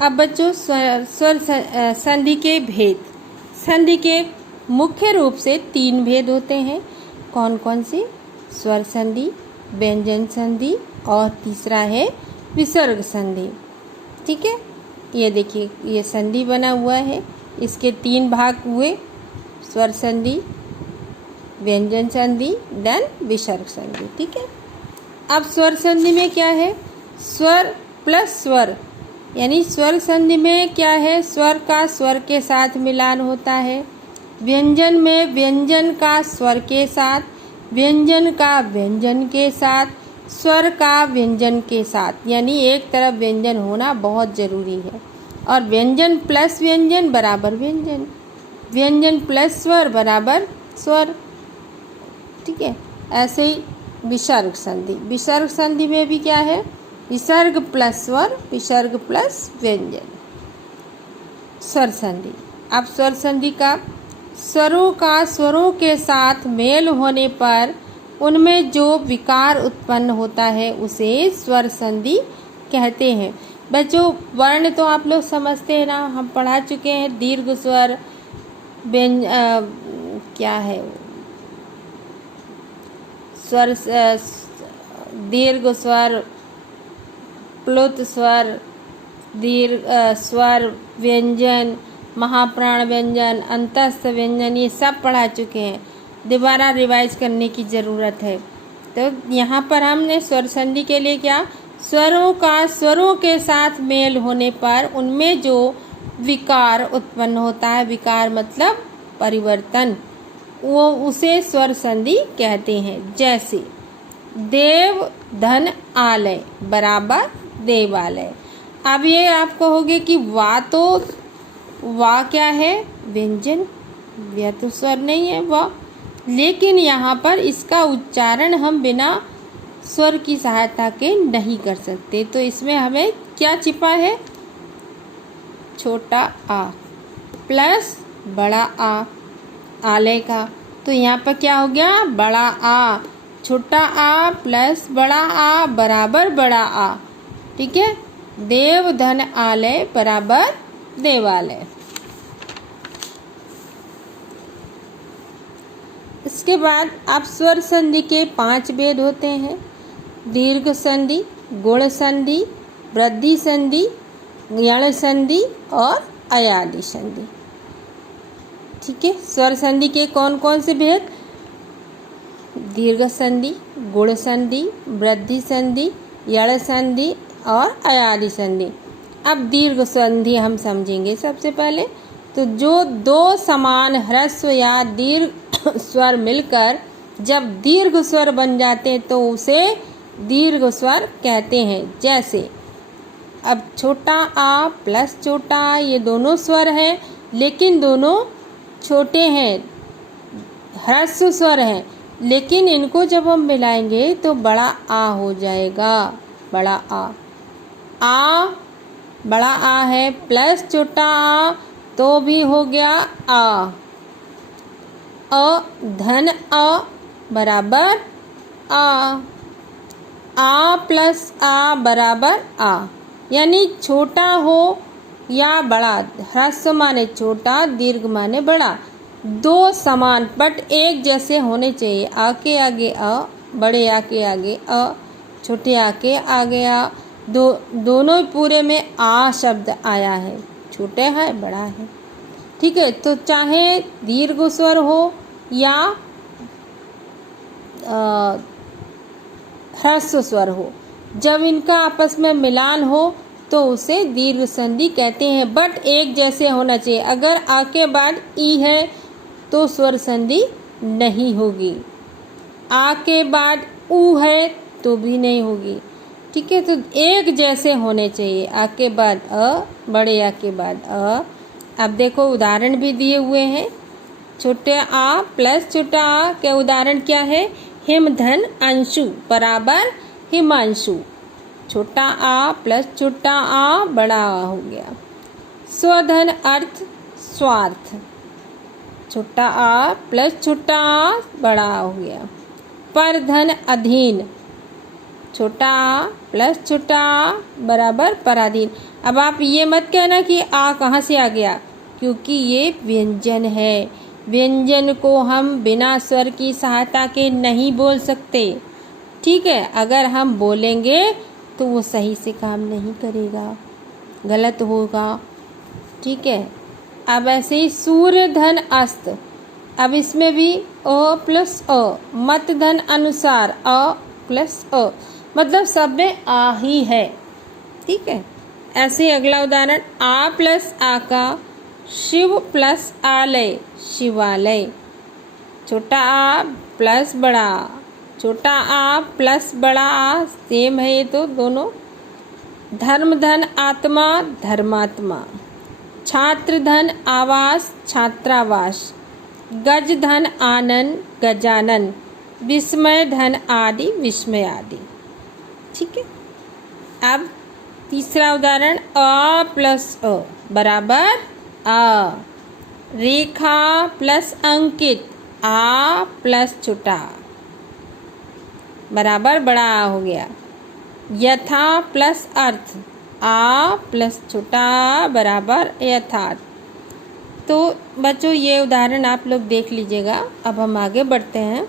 अब बच्चों स्वर संधि के भेद। संधि के मुख्य रूप से 3 भेद होते हैं। कौन कौन से? स्वर संधि, व्यंजन संधि और तीसरा है विसर्ग संधि। ठीक है, ये देखिए ये संधि बना हुआ है, इसके 3 भाग हुए, स्वर संधि, व्यंजन संधि, देन विसर्ग संधि। ठीक है, अब स्वर संधि में क्या है? स्वर प्लस स्वर, यानी स्वर संधि में क्या है? स्वर का स्वर के साथ मिलान होता है। व्यंजन में व्यंजन का स्वर के साथ, व्यंजन का व्यंजन के साथ, स्वर का व्यंजन के साथ, यानी एक तरफ व्यंजन होना बहुत ज़रूरी है। और व्यंजन प्लस व्यंजन बराबर व्यंजन, व्यंजन प्लस स्वर बराबर स्वर। ठीक है, ऐसे ही विसर्ग संधि। विसर्ग संधि में भी क्या है? विसर्ग प्लस स्वर, विसर्ग प्लस व्यंजन। स्वर संधि। अब स्वर संधि का स्वरों का स्वरों के साथ मेल होने पर उनमें जो विकार उत्पन्न होता है उसे स्वर संधि कहते हैं। बच्चों वर्ण तो आप लोग समझते हैं ना, हम पढ़ा चुके हैं। दीर्घ स्वर, क्या है, स्वर, दीर्घ स्वर, प्लुत स्वर, दीर्घ स्वर, व्यंजन, महाप्राण व्यंजन, अंतस्थ व्यंजन, ये सब पढ़ा चुके हैं, दोबारा रिवाइज करने की ज़रूरत है। तो यहाँ पर हमने स्वर संधि के लिए क्या? स्वरों का स्वरों के साथ मेल होने पर उनमें जो विकार उत्पन्न होता है, विकार मतलब परिवर्तन, वो उसे स्वर संधि कहते हैं। जैसे देव धन आलय बराबर देवालय। अब ये आप कहोगे कि वा, तो वा क्या है? व्यंजन, यह तो स्वर नहीं है वा, लेकिन यहाँ पर इसका उच्चारण हम बिना स्वर की सहायता के नहीं कर सकते। तो इसमें हमें क्या छिपा है? छोटा आ प्लस बड़ा आ, आलय का। तो यहाँ पर क्या हो गया? बड़ा आ, छोटा आ प्लस बड़ा आ बराबर बड़ा आ। ठीक है, देव धन आलय बराबर देवालय। इसके बाद अब स्वर संधि के 5 भेद होते हैं। दीर्घ संधि, गुण संधि, वृद्धि संधि, यण संधि और अयादि संधि। ठीक है, स्वर संधि के कौन कौन से भेद? दीर्घ संधि, गुण संधि, वृद्धि संधि, यण संधि और अयादि संधि। अब दीर्घ संधि हम समझेंगे सबसे पहले। तो जो 2 समान ह्रस्व या दीर्घ स्वर मिलकर जब दीर्घ स्वर बन जाते हैं तो उसे दीर्घ स्वर कहते हैं। जैसे अब छोटा आ प्लस छोटा आ, ये दोनों स्वर हैं, लेकिन दोनों छोटे हैं, ह्रस्व स्वर हैं, लेकिन इनको जब हम मिलाएंगे तो बड़ा आ हो जाएगा। बड़ा आ बड़ा आ है प्लस छोटा आ तो भी हो गया आ। धन आ बराबर आ प्लस आ बराबर आ, यानी छोटा हो या बड़ा, ह्रस्व माने छोटा, दीर्घ माने बड़ा, 2 समान बट एक जैसे होने चाहिए। आ के आगे आ, बड़े आ के आगे आ, छोटे आ के आगे आ, दोनों पूरे में आ शब्द आया है, छोटे है बड़ा है। ठीक है, तो चाहे दीर्घ स्वर हो या ह्रस्व स्वर हो, जब इनका आपस में मिलान हो तो उसे दीर्घ संधि कहते हैं, बट एक जैसे होना चाहिए। अगर आ के बाद ई है तो स्वर संधि नहीं होगी, आ के बाद ऊ है तो भी नहीं होगी। ठीक है, तो एक जैसे होने चाहिए। आ के बाद अ, बड़े आ के बाद अ। अब देखो उदाहरण भी दिए हुए हैं। छोटे आ प्लस छोटा आ के उदाहरण क्या है? हिम धन अंशु बराबर हिमांशु। छोटा आ प्लस छोटा आ बड़ा आ हो गया। स्वधन अर्थ स्वार्थ, छोटा आ प्लस छोटा आ बड़ा आ हो गया। परधन अधीन, छोटा आ प्लस छोटा आ बराबर पराधीन। अब आप ये मत कहना कि आ कहाँ से आ गया, क्योंकि ये व्यंजन है। व्यंजन को हम बिना स्वर की सहायता के नहीं बोल सकते, ठीक है। अगर हम बोलेंगे तो वो सही से काम नहीं करेगा, गलत होगा, ठीक है। अब ऐसे ही सूर्य धन अस्त, अब इसमें भी अ प्लस अ, मत धन अनुसार अ प्लस अ, मतलब सब में आ ही है, ठीक है। ऐसे अगला उदाहरण आ प्लस आका, शिव प्लस आलय शिवालय। छोटा आ प्लस बड़ा आ, छोटा आ प्लस बड़ा आ, सेम है ये तो दोनों। धर्म धन आत्मा धर्मात्मा, छात्र धन आवास छात्रावास, गज धन आनंद गजानन, विस्मय धन आदि विस्मय आदि, ठीक है। अब तीसरा उदाहरण अ प्लस अ बराबर आ, रेखा प्लस अंकित आ प्लस छोटा बराबर बड़ा आ हो गया। यथा प्लस अर्थ आ प्लस छोटा बराबर यथार्थ। तो बच्चों ये उदाहरण आप लोग देख लीजिएगा। अब हम आगे बढ़ते हैं।